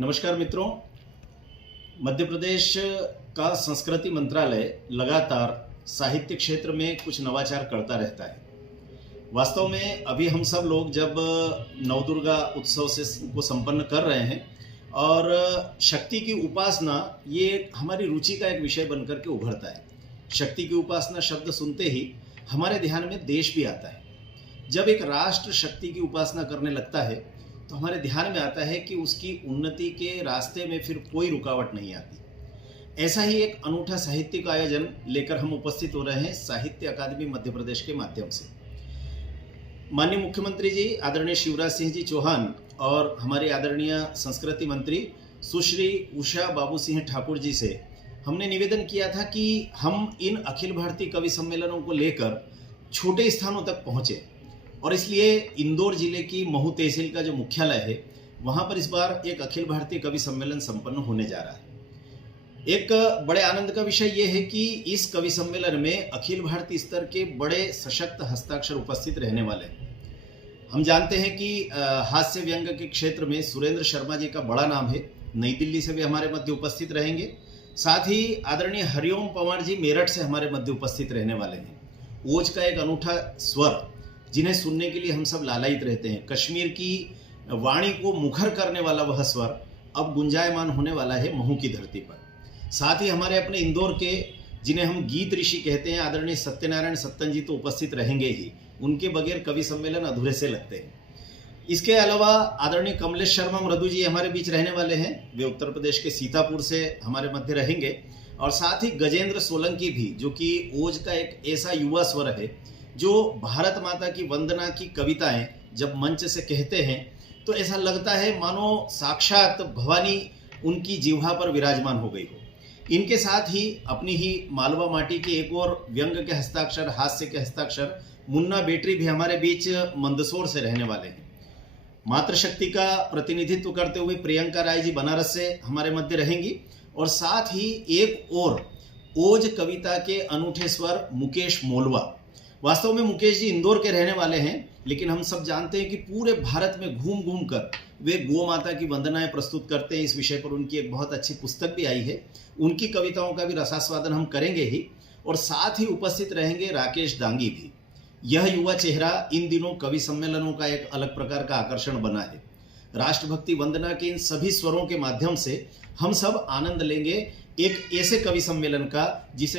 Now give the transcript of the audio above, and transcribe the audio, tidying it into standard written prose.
नमस्कार मित्रों। मध्य प्रदेश का संस्कृति मंत्रालय लगातार साहित्य क्षेत्र में कुछ नवाचार करता रहता है। वास्तव में अभी हम सब लोग जब नवदुर्गा उत्सव से को संपन्न कर रहे हैं और शक्ति की उपासना ये हमारी रुचि का एक विषय बनकर के उभरता है। शक्ति की उपासना शब्द सुनते ही हमारे ध्यान में देश भी आता है। जब एक राष्ट्र शक्ति की उपासना करने लगता है तो हमारे ध्यान में आता है कि उसकी उन्नति के रास्ते में फिर कोई रुकावट नहीं आती। ऐसा ही एक अनूठा साहित्यिक आयोजन लेकर हम उपस्थित हो रहे हैं साहित्य अकादमी मध्य प्रदेश के माध्यम से। माननीय मुख्यमंत्री जी आदरणीय शिवराज सिंह जी चौहान और हमारे आदरणीय संस्कृति मंत्री सुश्री उषा बाबू सिंह ठाकुर जी से हमने निवेदन किया था कि हम इन अखिल भारतीय कवि सम्मेलनों को लेकर छोटे स्थानों तक पहुँचे, और इसलिए इंदौर जिले की महू तहसील का जो मुख्यालय है वहाँ पर इस बार एक अखिल भारतीय कवि सम्मेलन संपन्न होने जा रहा है। एक बड़े आनंद का विषय यह है कि इस कवि सम्मेलन में अखिल भारतीय स्तर के बड़े सशक्त हस्ताक्षर उपस्थित रहने वाले हैं। हम जानते हैं कि हास्य व्यंग के क्षेत्र में सुरेंद्र शर्मा जी का बड़ा नाम है, नई दिल्ली से भी हमारे मध्य उपस्थित रहेंगे। साथ ही आदरणीय हरिओम पंवार जी मेरठ से हमारे मध्य उपस्थित रहने वाले हैं। ओज का एक अनूठा स्वर जिन्हें सुनने के लिए हम सब लालायित रहते हैं। कश्मीर की वाणी को मुखर करने वाला वह स्वर अब गुंजायमान होने वाला है महू की धरती पर। साथ ही हमारे अपने इंदौर के जिन्हें हम गीत ऋषि कहते हैं आदरणीय सत्यनारायण सत्तन जी तो उपस्थित रहेंगे ही, उनके बगैर कवि सम्मेलन अधूरे से लगते हैं। इसके अलावा आदरणीय कमलेश शर्मा मृदु जी हमारे बीच रहने वाले हैं। वे उत्तर प्रदेश के सीतापुर से हमारे मध्य रहेंगे। और साथ ही गजेंद्र सोलंकी भी, जो कि ओज का एक ऐसा युवा स्वर है जो भारत माता की वंदना की कविताएं जब मंच से कहते हैं तो ऐसा लगता है मानो साक्षात भवानी उनकी जिह्वा पर विराजमान हो गई हो। इनके साथ ही अपनी ही मालवा माटी के एक और व्यंग के हस्ताक्षर, हास्य के हस्ताक्षर मुन्ना बेटरी भी हमारे बीच मंदसौर से रहने वाले हैं। मातृशक्ति का प्रतिनिधित्व करते हुए प्रियंका राय जी बनारस से हमारे मध्य रहेंगी। और साथ ही एक और ओज कविता के अनूठे स्वर मुकेश मोलवा। वास्तव में मुकेश जी इंदौर के रहने वाले हैं, लेकिन हम सब जानते हैं कि पूरे भारत में घूम घूम कर वे गौ माता की वंदनाएं प्रस्तुत करते हैं। इस विषय पर उनकी एक बहुत अच्छी पुस्तक भी आई है। उनकी कविताओं का भी रसास्वादन हम करेंगे ही। और साथ ही उपस्थित रहेंगे राकेश दांगी भी। यह युवा चेहरा इन दिनों कवि सम्मेलनों का एक अलग प्रकार का आकर्षण बना है। राष्ट्रभक्ति वंदना के इन सभी स्वरों के माध्यम से हम सब आनंद लेंगे एक ऐसे कवि सम्मेलन का जिसे